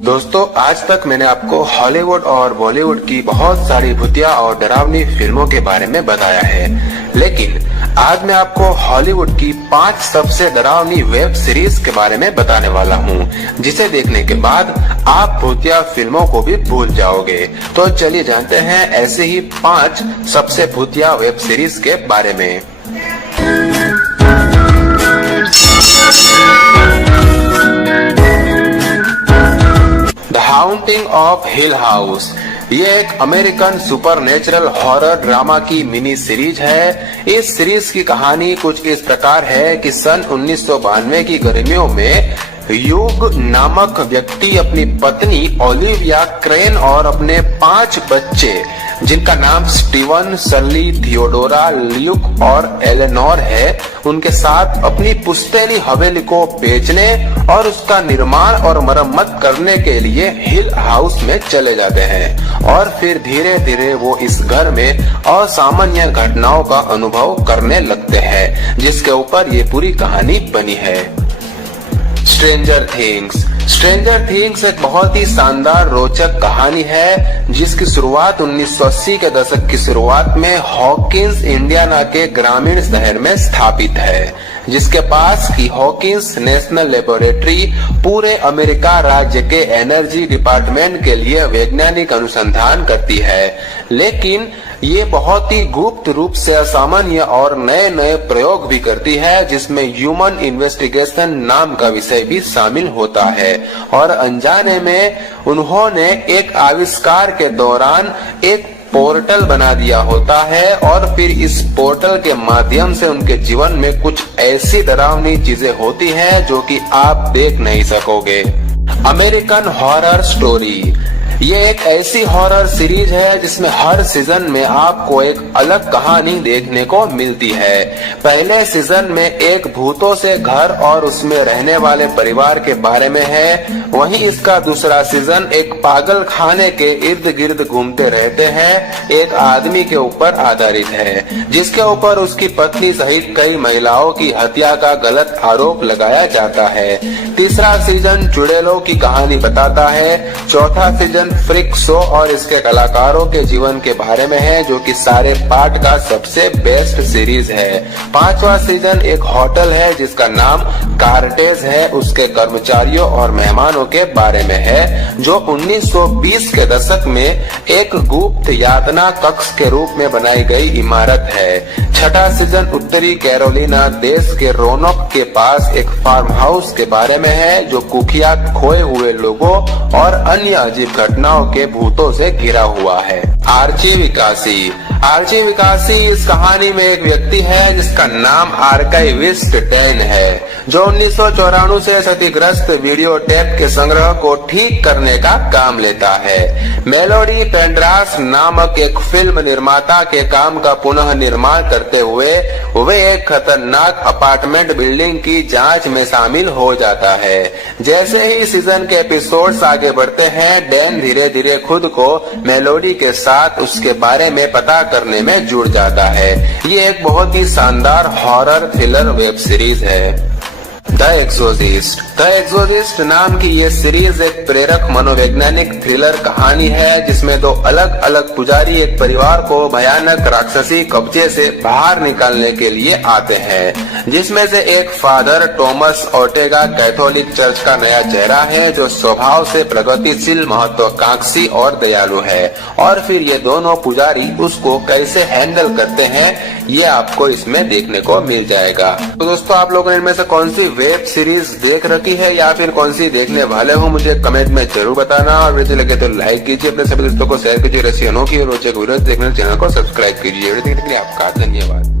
दोस्तों, आज तक मैंने आपको हॉलीवुड और बॉलीवुड की बहुत सारी भूतिया और डरावनी फिल्मों के बारे में बताया है, लेकिन आज मैं आपको हॉलीवुड की 5 सबसे डरावनी वेब सीरीज के बारे में बताने वाला हूं, जिसे देखने के बाद आप भूतिया फिल्मों को भी भूल जाओगे। तो चलिए जानते हैं ऐसे ही 5 सबसे भूतिया वेब सीरीज के बारे में। द हाउंटिंग ऑफ हिल हाउस ये एक अमेरिकन सुपरनेचुरल हॉरर ड्रामा की मिनी सीरीज है। इस सीरीज की कहानी कुछ इस प्रकार है कि सन 1992 की गर्मियों में यूग नामक व्यक्ति अपनी पत्नी ओलिविया क्रेन और अपने 5 बच्चे, जिनका नाम स्टीवन, सली, थियोडोरा, ल्यूक और एलेनोर है, उनके साथ अपनी पुश्तैनी हवेली को बेचने और उसका निर्माण और मरम्मत करने के लिए हिल हाउस में चले जाते हैं और फिर धीरे धीरे वो इस घर में असामान्य घटनाओं का अनुभव करने लगते हैं, जिसके ऊपर ये पूरी कहानी बनी है। स्ट्रेंजर थिंग्स एक बहुत ही शानदार रोचक कहानी है, जिसकी शुरुआत 1980 के दशक की शुरुआत में हॉकिंस, इंडियाना के ग्रामीण शहर में स्थापित है, जिसके पास की हॉकिंस नेशनल लेबोरेटरी पूरे अमेरिका राज्य के एनर्जी डिपार्टमेंट के लिए वैज्ञानिक अनुसंधान करती है, लेकिन ये बहुत ही गुप्त रूप से असामान्य और नए नए प्रयोग भी करती है, जिसमें ह्यूमन इन्वेस्टिगेशन नाम का विषय भी शामिल होता है। और अनजाने में उन्होंने एक आविष्कार के दौरान एक पोर्टल बना दिया होता है और फिर इस पोर्टल के माध्यम से उनके जीवन में कुछ ऐसी डरावनी चीजें होती हैं जो कि आप देख नहीं सकोगे। अमेरिकन हॉरर स्टोरी ये एक ऐसी हॉरर सीरीज है जिसमें हर सीजन में आपको एक अलग कहानी देखने को मिलती है। पहले सीजन में एक भूतों से घर और उसमें रहने वाले परिवार के बारे में है, वहीं इसका दूसरा सीजन एक पागल खाने के इर्द गिर्द घूमते रहते हैं एक आदमी के ऊपर आधारित है, जिसके ऊपर उसकी पत्नी सहित कई महिलाओं की हत्या का गलत आरोप लगाया जाता है। तीसरा सीजन चुड़ैलों की कहानी बताता है। चौथा सीजन फ्रिक शो और इसके कलाकारों के जीवन के बारे में है, जो कि सारे पार्ट का सबसे बेस्ट सीरीज है। 5वां सीजन एक होटल है जिसका नाम कार्टेज है, उसके कर्मचारियों और मेहमानों के बारे में है, जो 1920 के दशक में एक गुप्त यातना कक्ष के रूप में बनाई गई इमारत है। छठा सीजन उत्तरी कैरोलिना देश के रोनक के पास एक फार्म हाउस के बारे में है, जो कुख्यात खोए हुए लोगों और अन्य अजीब घटनाओं के भूतों से घिरा हुआ है। आर्ची विकासी इस कहानी में एक व्यक्ति है जिसका नाम आर्काइविस्ट डैन है, जो 1994 से क्षतिग्रस्त वीडियो टेप के संग्रह को ठीक करने का काम लेता है। मेलोडी पेंड्रास नामक एक फिल्म निर्माता के काम का पुनः निर्माण करते हुए वे एक खतरनाक अपार्टमेंट बिल्डिंग की जांच में शामिल हो जाता है। जैसे ही सीजन के एपिसोड्स आगे बढ़ते हैं, डैन धीरे धीरे खुद को मेलोडी के साथ उसके बारे में पता करने में जुड़ जाता है। ये एक बहुत ही शानदार हॉरर थ्रिलर वेब सीरीज है। द एक्सोर्सिस्ट नाम की ये सीरीज एक प्रेरक मनोवैज्ञानिक थ्रिलर कहानी है, जिसमें 2 अलग अलग पुजारी एक परिवार को भयानक राक्षसी कब्जे से बाहर निकालने के लिए आते हैं, जिसमें से एक father Thomas Ortega Catholic church का नया चेहरा है, जो स्वभाव से प्रगतिशील, महत्वाकांक्षी और दयालु है। और फिर ये दोनों पुजारी उसको कैसे हैंडल करते हैं, ये आपको इसमें देखने को मिल जाएगा। तो दोस्तों, आप लोगों ने इनमें से कौन सी वेब सीरीज देख रखी है या फिर कौन सी देखने वाले हो, मुझे कमेंट में जरूर बताना। और वीडियो लगे तो लाइक कीजिए, अपने सभी दोस्तों को शेयर कीजिए। ऐसी अनोखी और रोचक वीडियो देखने चैनल को सब्सक्राइब कीजिए। वीडियो देखने के लिए आपका धन्यवाद।